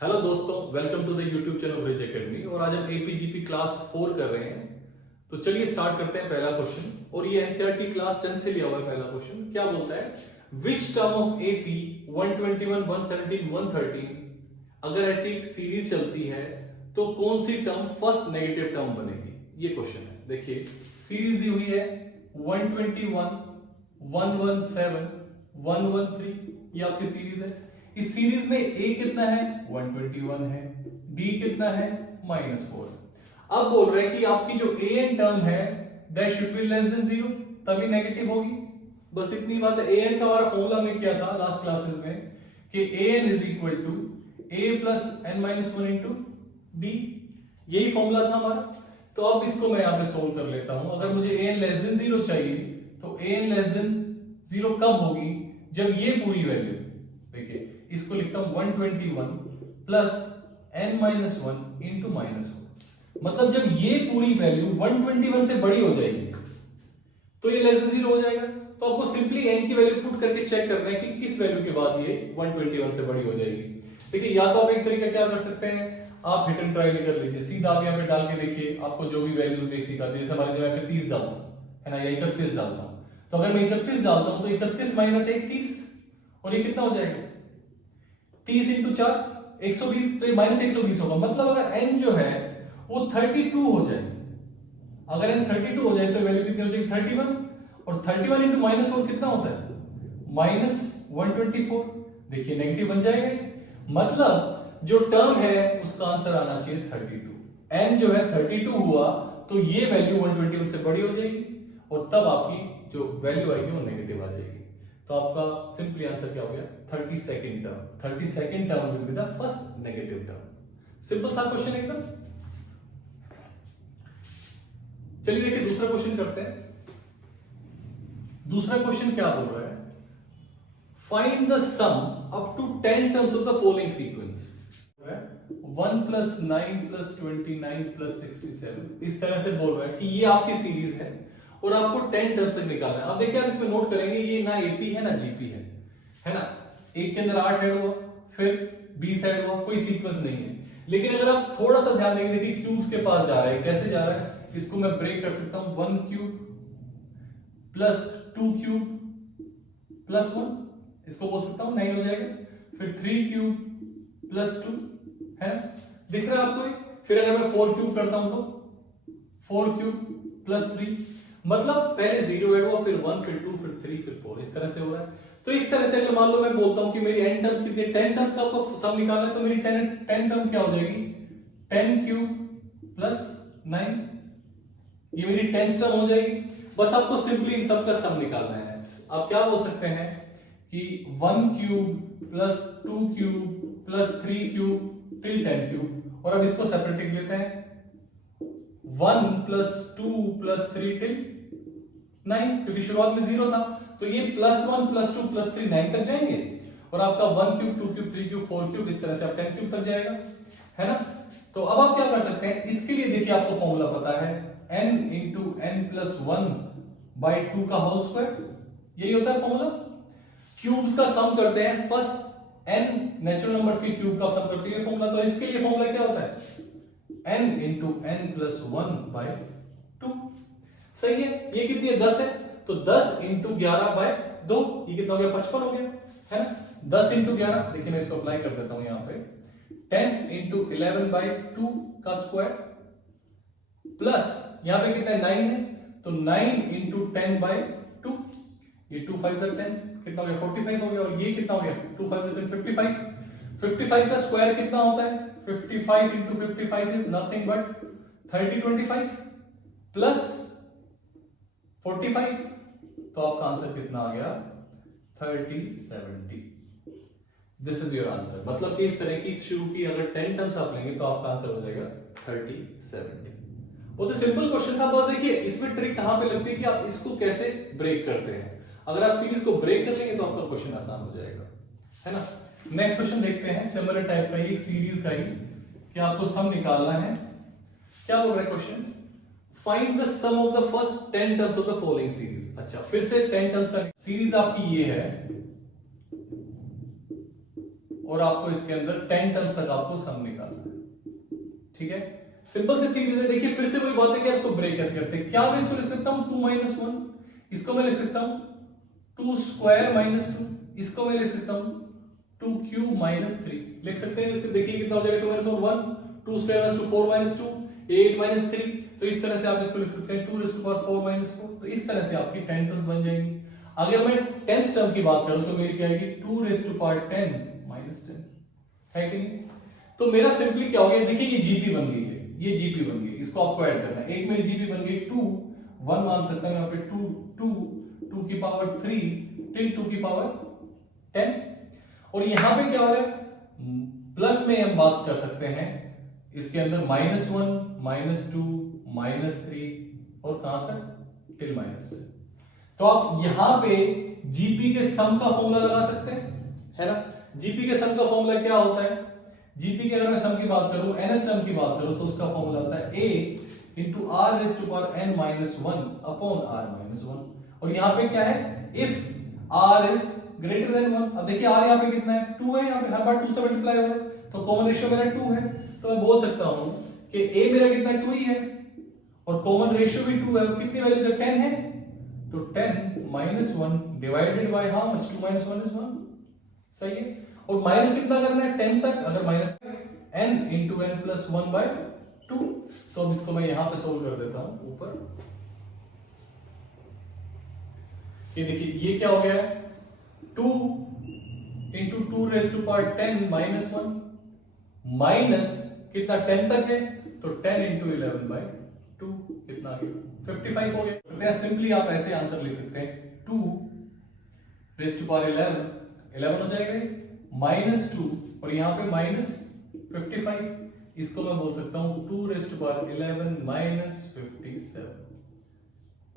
Hello दोस्तों, welcome to the YouTube channel Bridge Academy. और आज हम एपीजीपी क्लास 4 कर रहे हैं। तो चलिए स्टार्ट करते हैं पहला क्वेश्चन। और ये एनसीईआरटी क्लास 10 से लिया हुआ है। पहला क्वेश्चन क्या बोलता है, विच टर्म ऑफ एपी 121, 117, 113 अगर ऐसी सीरीज चलती है तो कौन सी टर्म फर्स्ट नेगेटिव टर्म बनेगी, ये क्वेश्चन है। देखिए सीरीज दी हुई है 121, 117, 113, ये आपकी सीरीज है। इस सीरीज में a कितना है, 121 है, b कितना है, -4। अब बोल रहे हैं कि आपकी जो an टर्म है that should be less than 0, तभी नेगेटिव होगी। बस इतनी बात है। an का हमारा फॉर्मूला हमने किया था लास्ट क्लासेस में कि an is equal to a plus n minus 1 into b, यही फॉर्मूला था हमारा। तो अब इसको मैं यहां पे सोल्व कर लेता हूं। अगर मुझे an लेस देन 0 चाहिए तो an लेस देन 0 कब होगी, जब ये पूरी वैल्यू, देखिए इसको लिखता हूं 121 प्लस n माइनस 1 इंटू -1, मतलब जब ये पूरी वैल्यू 121 से बड़ी हो जाएगी तो ये लेस देन 0 हो जाएगा। तो आपको सिंपली n की वैल्यू पुट करके चेक करना है कि किस वैल्यू के बाद ये 121 से बड़ी हो जाएगी। देखिए या तो आप एक तरीका क्या कर सकते हैं, आप हिट एंड ट्राई कर लीजिए। सीधा आप यहाँ पे डाल के देखिए आपको जो भी वैल्यू बेसिक आती है। जैसे हमारे जगह पे 30 डालता हूँ है ना, या 31 डालता हूँ, तो अगर मैं 31 डालता हूँ तो 31 माइनस 1 30, और ये कितना हो जाएगा 30 इंटू 4 120, तो ये -120 होगा। मतलब अगर n जो है वो 32 हो जाए, अगर n 32 हो जाए तो वैल्यू कितनी हो जाएगी 31, और 31 इंटू -4 कितना होता है -124। देखिए नेगेटिव बन जाएगा। मतलब जो टर्म है उसका आंसर आना चाहिए 32। n जो है 32 हुआ तो ये वैल्यू 121 से बड़ी हो जाएगी और तब आपकी जो वैल्यू आएगी वो नेगेटिव आ जाएगी। तो आपका सिंपली आंसर क्या हो गया 32nd term. 32nd term will be the first negative term. Simple था क्वेश्चन एकदम। चलिए देखिए दूसरा क्वेश्चन करते हैं। दूसरा क्वेश्चन क्या बोल रहा है, find the sum up to 10 terms of the following sequence. 1 plus 9 plus 29 plus 67, इस तरह से बोल रहा है कि ये आपकी सीरीज है और आपको 10 टर्म्स तक निकालना है। अब देखिए आप इसमें नोट करेंगे ये ना एपी है ना जीपी है ना। एक के अंदर 8 ऐड हुआ, फिर 20 ऐड हुआ, कोई सीक्वेंस नहीं है। लेकिन अगर आप थोड़ा सा ध्यान देंगे, देखिए क्यूब्स के पास जा रहा है। कैसे जा रहा है, इसको मैं ब्रेक कर सकता हूं, 1 क्यूब प्लस 2 क्यूब प्लस 1, इसको बोल सकता हूं 9 हो जाएगा। फिर 3 क्यूब प्लस 2 है, दिख रहा है आपको ये। फिर अगर मैं 4 क्यूब करता हूं तो 4 क्यूब प्लस 3, मतलब पहले 0 ऐड हुआ, फिर 1, फिर 2, फिर 3, फिर 4, इस तरह से हो रहा है। तो इस तरह से अगर मान लो मैं बोलता हूं कि मेरी n टर्म्स कितनी, 10 टर्म्स का आपको सम निकालना है, तो मेरी 10 टर्म क्या हो जाएगी 10 क्यूब प्लस 9, ये मेरी 10th टर्म हो जाएगी। बस आपको सिंपली इन सब का सम निकालना है। आप क्या बोल सकते हैं कि 1 cube plus 2 cube plus 3 cube till 10 cube, और अब इसको सेपरेट लिख लेते हैं 1 प्लस 2 प्लस 3 टिल 9, क्योंकि शुरुआत में 0 था। तो ये प्लस 1 प्लस 2 प्लस 3 9 तक जाएंगे, और आपका 1 क्यूब 2 क्यूब 3 क्यूब 4 क्यूब, इस तरह से आप 10 क्यूब तक जाएगा, है ना। तो अब आप क्या कर सकते हैं, इसके लिए देखिए आपको फॉर्मूला पता है n into n plus 1 by 2 का होल स्क्वायर, यही होता है फॉर्मूला। क्यूब्स का सम करते हैं, फर्स्ट n नेचुरल नंबर्स के क्यूब का सम करते हैं फॉर्मूला। तो इसके लिए फॉर्मूला क्या होता है n into n plus 1 by 2। सही है, ये कितनी है 10 है, तो 10 इंटू 11 बाय 2, ये कितना हो गया 55 हो गया, है ना। 10 इंटू 11, देखिए मैं इसको अप्लाई कर देता हूं यहां पे, 10 इंटू 11 बाई 2 का स्क्वायर प्लस यहां पे कितना है 9 है, तो 9 इंटू 10 बाई 2, ये 2 5 10, कितना हो गया 45 हो गया। और ये कितना हो गया 2 5 10 55। 55 का स्क्वायर कितना होता है 55 into 55 is nothing but 30 25 plus 45, तो आपका आंसर कितना आ गया 30 70। This is your answer. मतलब कि इस तरह की शुरू की अगर 10 टर्म्स आप लेंगे तो आपका आंसर हो जाएगा 30 70। वो तो सिंपल क्वेश्चन था। बस देखिए इसमें ट्रिक कहां पे लगती है कि आप इसको कैसे ब्रेक करते हैं। अगर आप सीरीज को ब्रेक कर लेंगे तो आपका क्वेश्चन आसान हो जाएगा, है ना। नेक्स्ट क्वेश्चन देखते हैं, सिमिलर टाइप का ही, एक सीरीज का ही, कि आपको सम निकालना है। क्या बोल रहा है question, find the sum of the first 10 terms of the following series. अच्छा, फिर से 10 टर्म्स का सीरीज आपकी ये है और आपको इसके अंदर 10 टर्म्स तक आपको सम निकालना है। ठीक है, सिंपल सी सीरीज है। देखिए फिर से वही बात है कि इसको ब्रेक कैसे करते हैं। क्या मैं इसको लिख सकता हूं 2 - 1, इसको मैं लिख सकता हूं 2 स्क्वायर -2, इसको मैं लिख सकता हूं 2 क्यूब -3 लिख सकते हैं। वैसे देखिए कितना हो जाएगा 2 - 1 2 स्क्वायर -2 4 -2 8 -3। तो इस तरह से आप इसको लिख सकते हैं 2 raised to power 4 - 4। तो इस तरह से आपकी 10 टर्म्स बन जाएंगी। अगर मैं 10th टर्म की बात करूं तो मेरी क्या आएगी 2 raised to power 10 - 10 है कि नहीं। तो मेरा सिंपली क्या हो गया, देखिए ये जीपी बन गई है, ये जीपी बन गई, इसको आपको ऐड करना है। एक मेरी जीपी बन गई 2 1 मान सकता हूं यहां पे 2 2 2 की पावर 3 टिल 2 की पावर 10। और यहां पे क्या हो रहा है प्लस में हम बात कर सकते हैं इसके अंदर -1 -2 -3 और कहां तक टिल -10। तो आप यहां पे जीपी के सम का फॉर्मूला लगा सकते हैं, है ना। जीपी के सम का फॉर्मूला क्या होता है, जीपी के अगर मैं सम की बात करूं nth टर्म की बात करूं तो उसका फॉर्मूला होता है a into r raised to power n - 1 upon r - 1। और यहां पे क्या है if r is greater than 1। अब देखिए r यहां पे कितना है 2 है, यहां पे हर बार 2 से मल्टीप्लाई हो रहा है तो कॉमन रेशियो मेरा 2 है। तो मैं बोल सकता हूं कि a मेरा कितना 2 ही है और कॉमन रेशियो भी 2 है। कितनी वैल्यू से 10 है तो 10 - 1 divided by how much 2 - 1 is 1। सही है। और माइनस कितना करना है 10 तक, अगर minus n into n plus 1/2। तो अब इसको मैं यहां पे सोल्व कर देता हूं ऊपर। ये देखिए ये क्या हो गया 2 into 2 raised to power 10 - 1 minus कितना 10 तक है तो 10 into 11/2 कितना आ गया 55 हो गया। सिंपली आप ऐसे आंसर लिख सकते हैं 2 raised to power 11 हो जाएगा -2 और यहां पे -55। इसको मैं बोल सकता हूं 2 raised to power 11 - 57।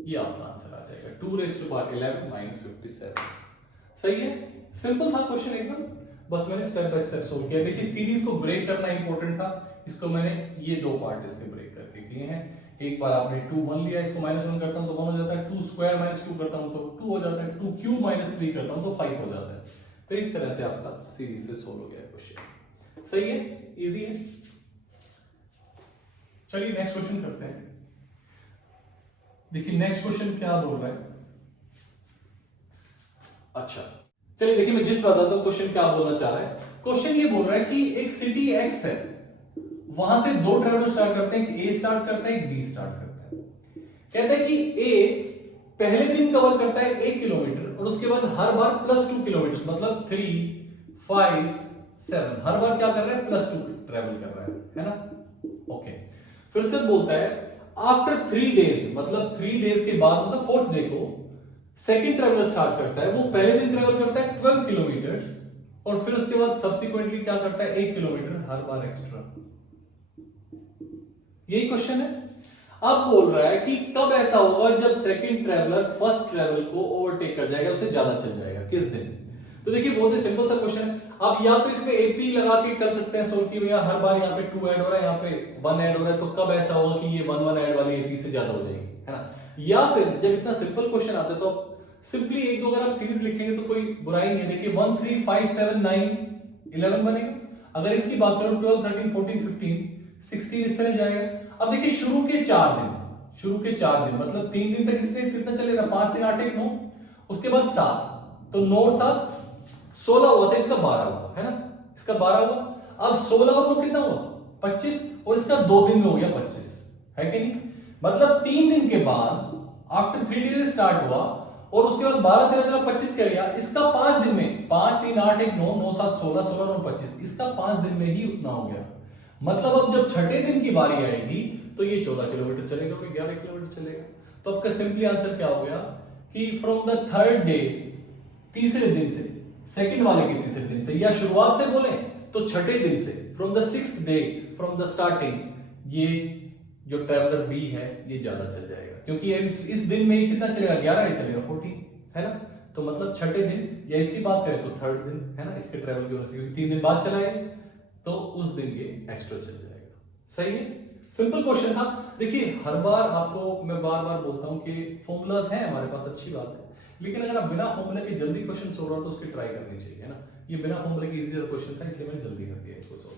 ये आपका आंसर आ जाएगा 2 raised to power 11 - 57। सही है, सिंपल सा क्वेश्चन एकदम, बस मैंने स्टेप बाय स्टेप सोल्व किया। देखिए सीरीज को ब्रेक करना इंपॉर्टेंट था, इसको मैंने ये दो पार्ट इसके ब्रेक करके किए हैं। एक बार आपने 2 1 लिया, इसको -1 करता हूं तो 1 हो जाता है, 2 स्क्वायर -2 करता हूं तो 2 हो जाता है, 2 क्यूब -3 करता हूं तो 5 हो जाता है। तो इस तरह से आपका सीरीज से सोल्व हो गया क्वेश्चन। सही है, इजी है। चलिए नेक्स्ट क्वेश्चन करते हैं। देखिए नेक्स्ट क्वेश्चन क्या बोल रहा है। अच्छा चलिए देखिए मैं जिस बताता हूं क्वेश्चन क्या बोलना चाह रहा है। क्वेश्चन ये बोल रहा है कि एक सिटी एक्स है, वहां से दो ट्रेवलर स्टार्ट करते हैं, एक ए स्टार्ट करता है एक बी स्टार्ट करता है। कहता है कि ए पहले दिन कवर करता है 1 किलोमीटर और उसके बाद हर बार +2 किलोमीटर मतलब 3 5 7 हर बार क्या कर रहा है +2 ट्रेवल कर रहा है ना। ओके, फिर उसके बाद बोलता है आफ्टर 3 डेज मतलब 3 डेज के बाद मतलब 4th डे को सेकंड ट्रेवलर स्टार्ट करता है। वो पहले दिन ट्रेवल करता है 12 किलोमीटर और फिर उसके बाद सब्सिक्वेंटली क्या करता है 1 किलोमीटर हर बार एक्स्ट्रा। यही क्वेश्चन है। अब बोल रहा है कि कब ऐसा होगा जब सेकंड ट्रेवलर फर्स्ट ट्रेवल को ओवरटेक कर जाएगा, उससे ज्यादा चल जाएगा, किस दिन। तो देखिए बहुत ही सिंपल सा क्वेश्चन है। आप या तो इसमें एपी लगा के कर सकते हैं सोल्व की भैया हर बार यहाँ पे 2 ऐड हो रहा है यहाँ पे 1 ऐड हो रहा है, तो कब ऐसा होगा कि ये 1 1 ऐड वाली एपी से ज्यादा हो जाएगी, है ना। या फिर जब इतना सिंपल क्वेश्चन आता है तो सिंपली एक दो अगर आप सीरीज लिखेंगे तो कोई बुराई नहीं है। देखिए 1 3 5 7 9 11 बनेगा। अगर इसकी बात करूं 12 13 14 15 16 इस तरह जाएगा। अब देखिए शुरू के 4 दिन मतलब 3 दिन तक इसने कितना चलेगा 5 3 8 1 9 उसके बाद 7 तो 9 7 16 हुआ था, इसका 12 हुआ, है ना, इसका 12 हुआ। अब 16 और वो कितना हुआ 25 और इसका 2 दिन में हो गया 25, है कि नहीं। मतलब 3 दिन के बाद आफ्टर 3 डेज स्टार्ट हुआ और उसके बाद 12 13 14 25 कर गया। इसका 5 दिन में 5 3 8 1 9 9 7 16 16 9 25 इसका 5 दिन में ही उतना हो गया। मतलब अब जब छठे दिन की बारी आएगी तो ये 14 किलोमीटर चलेगा और 11 किलोमीटर चलेगा। तो आपका सिंपली आंसर क्या हो गया कि फ्रॉम द थर्ड डे तीसरे दिन से, सेकंड वाले के तीसरे दिन से या शुरुआत से बोले तो छठे दिन से from the 6th day from the starting ये जो ट्रैवलर बी है ये ज्यादा चल जाएगा क्योंकि इस दिन में ही कितना चलेगा 11 ही चलेगा 14, है ना। तो मतलब छठे दिन या इसकी बात करें तो थर्ड दिन, है ना, इसके ट्रैवल की वजह से क्योंकि 3 दिन बाद चलाए तो उस दिन ये एक्स्ट्रा चल जाएगा। सही है, सिंपल क्वेश्चन था। देखिए हर बार आपको मैं बार बार बोलता हूं कि फॉर्मूलाज हैं हमारे पास, अच्छी बात है, लेकिन अगर आप बिना फॉर्मूले के जल्दी क्वेश्चन सोल्व रहे हो तो उसकी ट्राई करनी चाहिए, है ना। ये बिना फॉर्मूले के इजी क्वेश्चन था, इसलिए मैंने जल्दी कर दिया इसको सोल्व।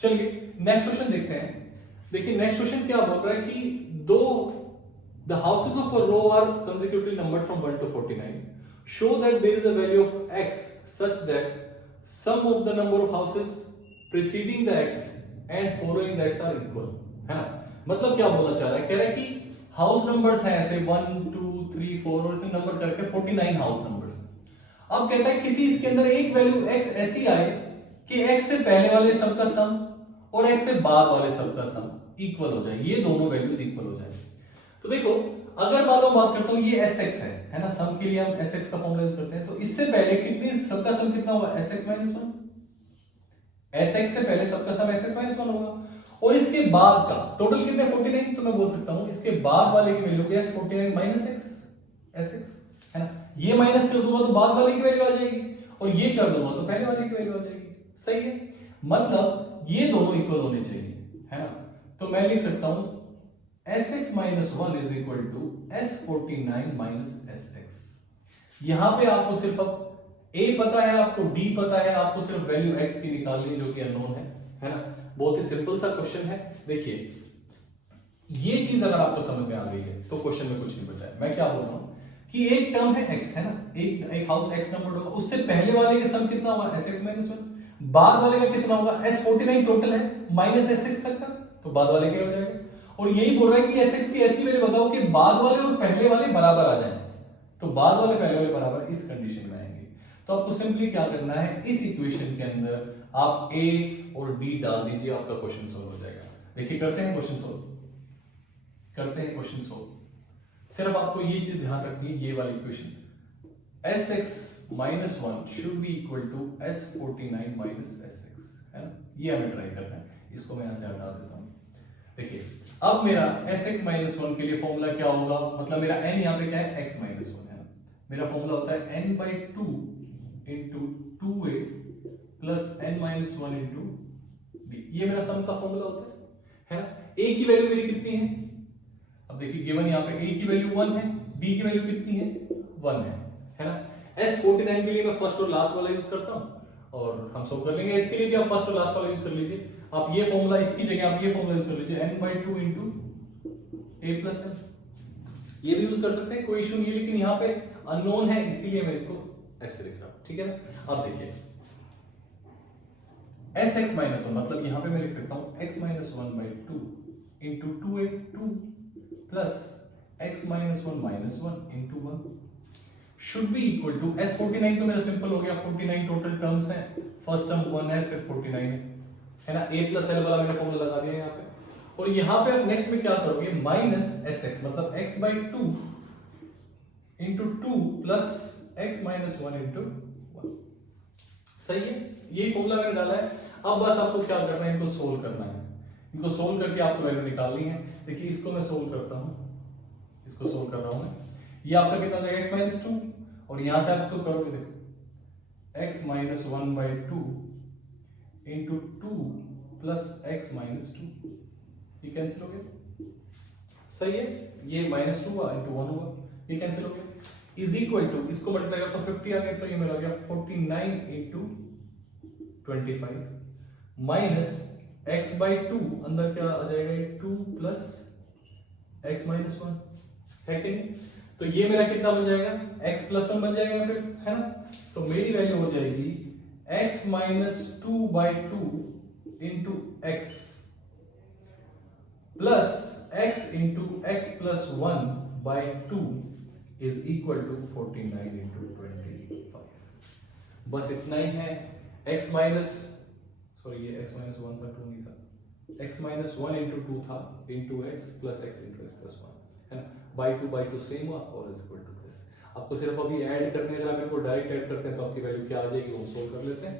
चलिए नेक्स्ट क्वेश्चन देखते हैं। देखिए नेक्स्ट क्वेश्चन क्या बोल रहा है कि दो the houses of a row are consecutively numbered from 1 to 49. Show that there is a value of x such that sum of the number of houses preceding the x and following the x are equal, है ना। मतलब क्या बोलना चाह रहा है, कह रहा है कि हाउस नंबर्स हैं ऐसे 1 2 3 4 और इसे नंबर करके 49 हाउस नंबर्स। अब कहता है किसी इसके अंदर एक वैल्यू x ऐसी आए कि x से पहले वाले सब का सम और x से बाद वाले सब का सम इक्वल हो जाए, ये दोनों वैल्यूज इक्वल हो जाए। तो देखो अगर मान लो बात करता हूं ये sx है ना, सम के लिए हम sx का फॉर्मूला यूज करते हैं। तो इससे पहले कितनी सबका सम कितना होगा, sx - 1। sx से पहले सबका सम sx - 1 होगा और इसके बाद का टोटल कितने 49। तो मैं बोल सकता हूं इसके बाद वाले की वैल्यू क्या है 49 माइनस x sx, है ना। ये माइनस कर दूंगा तो बाद वाले की वैल्यू आ जाएगी और ये कर दूंगा तो पहले वाले की वैल्यू आ जाएगी। सही है, मतलब ये दोनों इक्वल होने चाहिए, है ना। तो मैं लिख सकता हूं sx - 1 is equal to s49 minus sx। यहां पे आपको सिर्फ अब a पता है, आपको d पता है, आपको सिर्फ वैल्यू x की निकालनी है जो कि अननोन है ना। बहुत ही सिंपल सा क्वेश्चन है। देखिए ये चीज अगर आपको समझ में आ गई है तो क्वेश्चन में कुछ नहीं बचा है। मैं क्या बोल रहा हूं कि एक टर्म है x, है ना, एक हाउस x नंबर होगा, उससे पहले वाले का सम कितना होगा sx - 1, बाद वाले का कितना होगा s49 टोटल है माइनस sx तक का, तो बाद वाले क्या हो जाएगा। और यही बोल रहा है कि sx की ऐसी वैल्यू बताओ कि बाद वाले और पहले वाले बराबर आ जाएं। तो बाद वाले पहले वाले बराबर इस कंडीशन में आएंगे। तो आपको सिंपली क्या करना है, इस इक्वेशन के अंदर आप a और d डाल दीजिए, आपका क्वेश्चन सोल्व हो जाएगा। देखिए करते हैं क्वेश्चन सोल्व, करते हैं क्वेश्चन सोल्व। सिर्फ आपको ये चीज ध्यान रखनी है, ये वाली equation sx - 1 should be equal to s49 minus sx, है ना। ये हमें ट्राई करना है, इसको मैं यहां से हटा देता हूं। देखिए अब मेरा sx - 1 के लिए फॉर्मूला क्या होगा, मतलब मेरा n यहाँ पे क्या है x - 1 है ना। मेरा फॉर्मूला होता है n/2 into 2a plus n - 1 into b। ये मेरा सम का फॉर्मूला होता है ना। a की वैल्यू मेरी कितनी है, अब देखिए गिवन यहाँ पे a की वैल्यू 1 है, b की वैल्यू कितनी है 1 है ना। s49 के लिए मैं फर्स्ट और लास्ट वाला यूज करता हूं और हम सब कर लेंगे। इसके लिए भी आप फर्स्ट और लास्ट वाला यूज कर लीजिए। आप ये फॉर्मूला, इसकी जगह आप ये फॉर्मूला यूज कर लीजिए n/2 into a plus n। ये भी यूज कर सकते हैं, कोई इशू नहीं, लेकिन यहाँ पे अननोन है इसीलिए मैं इसको ऐसे लिख रहा हूं, ठीक है ना। अब देखिए sx - 1 मतलब यहाँ पे मैं लिख सकता हूँ x - 1/2 into 2a 2 plus x - 1 minus 1 into 1 should be equal to s49। तो मेरा सिंपल हो गया, 49 टोटल टर्म्स हैं, फर्स्ट टर्म 1 है फिर 49 है ना। a plus l वाला मैंने फॉर्मूला लगा दिया यहाँ पे। और यहाँ पे आप नेक्स्ट में क्या करोगे, माइनस sx मतलब x/2 into 2 plus x - 1 into 1। सही है, यही फॉर्मूला मैंने डाला है। अब बस आपको क्या करना है, इनको सोल्व करना है। इनको सोल्व करके आपको वैल्यू निकालनी है। देखिए इसको मैं सोल्व करता हूं, इसको सोल्व कर रहा हूं मैं। ये आपका कितना हो जाएगा x - 2 और यहां से आप इसको करोगे, देखो x - 1/2 into 2 plus x - 2, ये कैंसिल हो गया। सही है, ये -2 हुआ into 1 हुआ, ये कैंसिल हो गया। इज इक्वल टू, इसको मल्टीप्लाई करो तो 50 आ गया, तो ये मेरा आ गया 49 into 25 माइनस x/2 अंदर क्या आ जाएगा 2 plus x - 1 है कि नहीं। तो ये मेरा कितना बन जाएगा x + 1 बन जाएगा यहाँ पे, है ना। तो मेरी वैल्यू हो जाएगी x - 2/2 into x plus x into x plus 1/2 is equal to 49 into 25। बस इतना ही है। x माइनस, सॉरी ये x - 1 था 2 नहीं था, x - 1 into 2 था into x plus x into x plus 1, है ना। by 2 सेम हुआ और is equal to this। आपको सिर्फ अभी ऐड करने, अगर आप इनको डायरेक्ट ऐड करते हैं तो आपकी वैल्यू क्या आ जाएगी, वो सोल्व कर लेते हैं।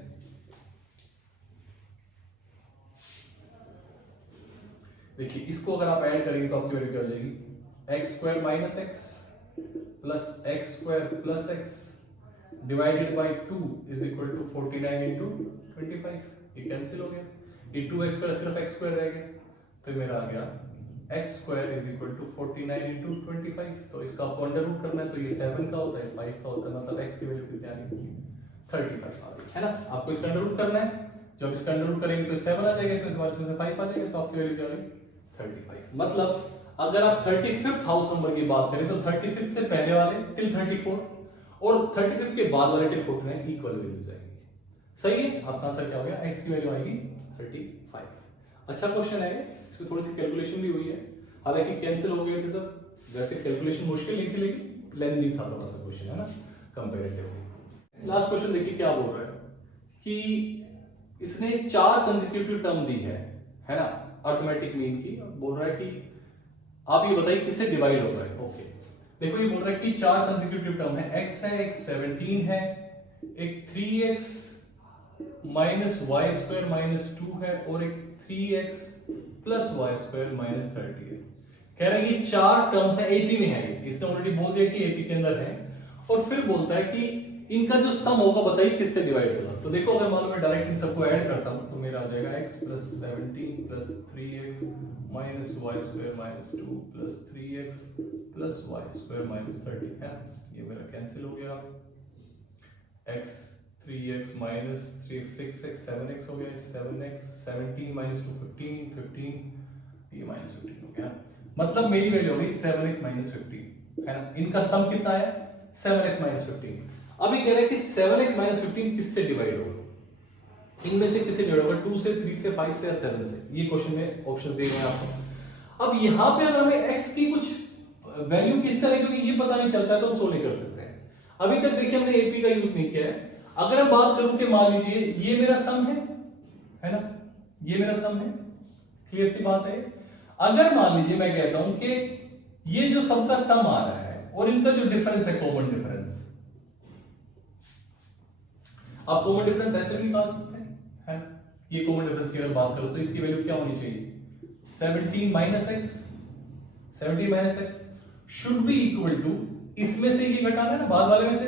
देखिए इसको अगर आप ऐड करेंगे तो आपकी वैल्यू क्या हो जाएगी, x² minus x plus x² plus x divided by 2 is equal to 49 into 25। ये कैंसिल हो गया, ये 2x² सिर्फ x² रह गया, तो मेरा आ गया x square is equal to 49 into 25। तो इसका आपको अंडर रूट करना है, तो ये 7 का होता है, 5 का होता है, मतलब x की वैल्यू क्या आएगी 35 आ गई है ना। आपको इसका अंडर रूट करना है, जब इसका अंडर रूट करेंगे तो 7 आ जाएगा, इसमें से 5 आ जाएगा, तो आपकी वैल्यू क्या आ गई 35। मतलब अगर आप 35th हाउस नंबर की बात करें तो 35th से पहले वाले टिल 34 और 35th के बाद वाले टिल 49 इक्वल वैल्यूज आएंगी। सही है, आपका आंसर क्या हो गया, x की वैल्यू आएगी 35। अच्छा क्वेश्चन है, इसमें थोड़ी सी कैलकुलेशन भी हुई है, हालांकि कैंसिल हो गए थे सब। वैसे कैलकुलेशन मुश्किल नहीं थी लेकिन लेंथी था थोड़ा सा क्वेश्चन, है ना, कंपैरेटिवली। लास्ट क्वेश्चन देखिए क्या बोल रहा है कि इसने 4 कंसेक्यूटिव टर्म दी है ना, अरिथमेटिक मीन की। बोल रहा है कि आप ये बताइए किससे डिवाइड हो रहा है। ओके, देखो ये बोल रहा है कि 4 कंसेक्यूटिव टर्म है, x है, एक 17 है, एक 3x minus y square minus 2 है, और एक 3x plus y square minus 30 है। कह रहा है ये 4 टर्म्स है, एपी में है, इसने ऑलरेडी बोल दिया कि एपी के अंदर है। और फिर बोलता है कि इनका जो सम होगा बताइए किससे डिवाइड होगा। तो देखो अगर मान लो मैं डायरेक्ट इन सबको ऐड करता हूं तो मेरा आ जाएगा x plus 17 plus 3x minus y square minus 2 plus 3x plus y square minus 30 है। ये मेरा कैंसिल हो गया, x 3x minus 3x 6x 7x हो गया, 7x 17 माइनस 2 15 15 ये माइनस 15 हो गया। मतलब मेरी वैल्यू हो गई 7x माइनस 15 है ना। इनका सम कितना आया 7x माइनस 15। अभी कह रहे हैं कि 7x माइनस 15 किससे डिवाइड होगा, इनमें से किससे डिवाइड होगा, 2 से 3 से 5 से या 7 से। ये क्वेश्चन में ऑप्शन दे रहे हैं आपको। अब यहां पे अगर हमें x की कुछ वैल्यू किस तरह, क्योंकि ये पता नहीं चलता है तो हम सोल्व नहीं कर सकते हैं। अभी तक देखिए हमने एपी का यूज नहीं किया है। अगर मैं बात करूं कि मान लीजिए ये मेरा सम है ना, ये मेरा सम है, क्लियर सी बात है। अगर मान लीजिए मैं कहता हूं कि ये जो सम का सम आ रहा है और इनका जो डिफरेंस है कॉमन डिफरेंस, आप कॉमन डिफरेंस ऐसे भी निकाल सकते हैं, है ना। ये कॉमन डिफरेंस की अगर बात करो तो इसकी वैल्यू क्या होनी चाहिए 17 minus x, 17 minus x should be equal to, इसमें से ये घटाना है ना बाद वाले में से,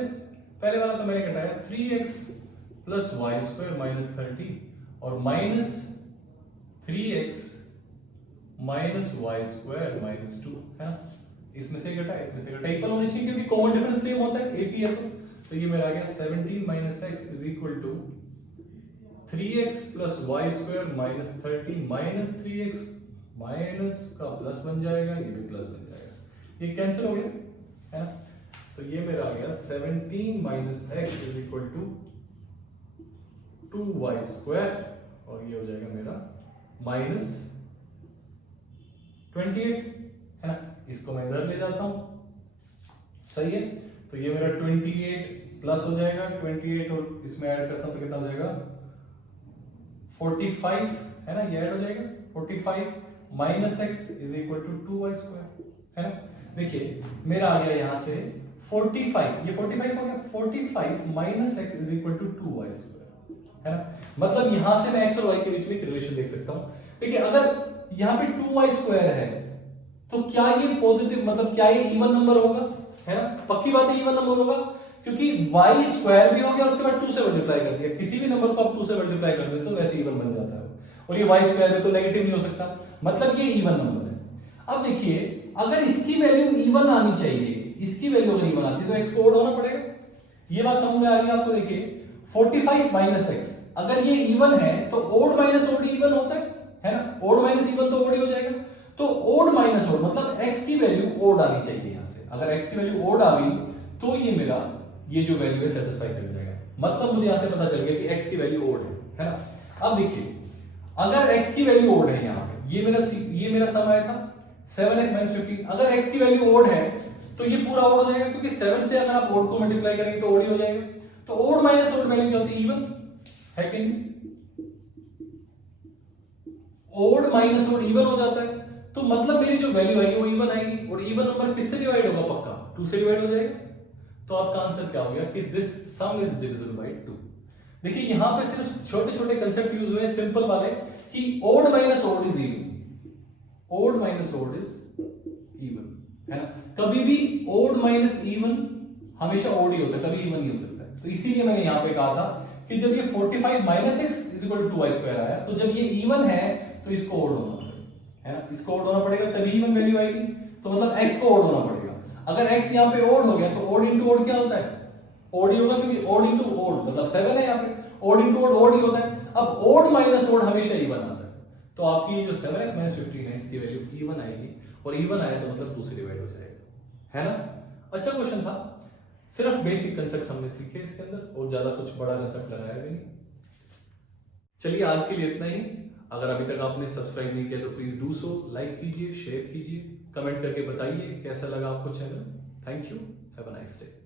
पहले वाला तो मैंने घटाया 3x plus y square minus 30 और minus 3x minus y square minus 2 है ना। इसमें से घटा इसमें से घटा, इक्वल होनी चाहिए क्योंकि कॉमन डिफरेंस सेम होता है, एपी है। तो ये मेरा आ गया 17 minus x is equal to 3x plus y square minus 30 minus 3x minus का प्लस बन जाएगा, ये भी प्लस बन जाएगा, ये कैंसिल हो गया है ना। तो ये मेरा आ गया 17 minus x is equal to 2y square और ये हो जाएगा मेरा माइनस 28 है ना। इसको मैं इधर ले जाता हूं, सही है। तो ये मेरा 28 प्लस हो जाएगा 28 और इसमें ऐड करता हूं तो कितना हो जाएगा 45 है ना, ये ऐड हो जाएगा 45 minus x is equal to 2y square है ना। देखिए मेरा आ गया यहां से 45, ये 45 हो गया, 45 minus x is equal to 2y square है ना। मतलब यहां से मैं x और y के बीच में एक रिलेशन देख सकता हूं। देखिए अगर यहां पे 2y स्क्वायर है तो क्या ये पॉजिटिव, मतलब क्या ये इवन नंबर होगा, है ना। पक्की बात है इवन नंबर होगा क्योंकि y स्क्वायर भी हो गया उसके बाद 2 से मल्टीप्लाई कर दिया, किसी भी नंबर को आप 2 से मल्टीप्लाई कर देते तो वैसे इवन बन जाता है। और ये y स्क्वायर में तो नेगेटिव नहीं हो सकता, मतलब ये इवन नंबर है। अब देखिए अगर इसकी वैल्यू इवन आनी चाहिए, इसकी वैल्यू अगर इवन आती है तो x को ओड होना पड़ेगा। ये बात समझ में आ रही है आपको। देखिए 45 माइनस एक्स अगर ये इवन है तो ओड माइनस ओड इवन होता है ना। ओड माइनस इवन तो ओड ही हो जाएगा। तो ओड माइनस ओड मतलब x की वैल्यू ओड आनी चाहिए यहां से। अगर x की वैल्यू ओड आ गई तो ये मेरा ये जो वैल्यू है सेटिस्फाई कर जाएगा। मतलब मुझे यहां से पता चल गया कि x की वैल्यू ओड है ना। अब देखिए अगर x की वैल्यू ओड है यहां पे, ये मेरा सम आया था 7x - 15। अगर x की वैल्यू ओड है तो ये पूरा ओड हो जाएगा क्योंकि 7 से अगर आप ओड को मल्टीप्लाई करेंगे तो ओड ही हो जाएगा। तो ओड माइनस ओड वैल्यू क्या होती है इवन, है कि नहीं। ओड माइनस ओड इवन हो जाता है तो मतलब मेरी जो वैल्यू आएगी वो इवन आएगी। और इवन नंबर किससे डिवाइड होगा, पक्का 2 से डिवाइड हो जाएगा। तो आपका आंसर क्या हो गया कि this some is divisible by 2। देखिए यहां पे सिर्फ छोटे छोटे कंसेप्ट यूज हुए सिंपल वाले कि odd minus odd is even, odd minus odd is even, है ना। कभी भी ओड माइनस इवन हमेशा ओड ही होता है, कभी इवन नहीं हो सकता है। तो इसीलिए मैंने यहां पे कहा था कि जब ये 45 minus x is equal to 2y square आया तो जब ये इवन है तो इसको ओड होना चाहिए। है ना, इसको ओड होना पड़ेगा तभी इवन वैल्यू आएगी, तो मतलब x को ओड होना पड़ेगा। अगर x यहाँ पे ओड हो गया तो ओड इंटू ओड क्या होता है, ओड ही होगा, क्योंकि ओड इंटू ओड मतलब 7 है यहाँ पे, ओड इंटू ओड ही होता है। अब ओड माइनस ओड हमेशा इवन आता है, तो आपकी जो 7x माइनस 15 है इसकी वैल्यू इवन आएगी, और इवन आया तो मतलब 2 से डिवाइड हो जाएगा, है ना। अच्छा क्वेश्चन था, सिर्फ बेसिक कंसेप्ट हमने सीखे इसके अंदर, और ज्यादा कुछ बड़ा कंसेप्ट लगाया भी नहीं। चलिए आज के लिए इतना ही। अगर अभी तक आपने सब्सक्राइब नहीं किया तो प्लीज डू सो, लाइक कीजिए, शेयर कीजिए, कमेंट करके बताइए कैसा लगा आपको channel. Thank you, have a nice day.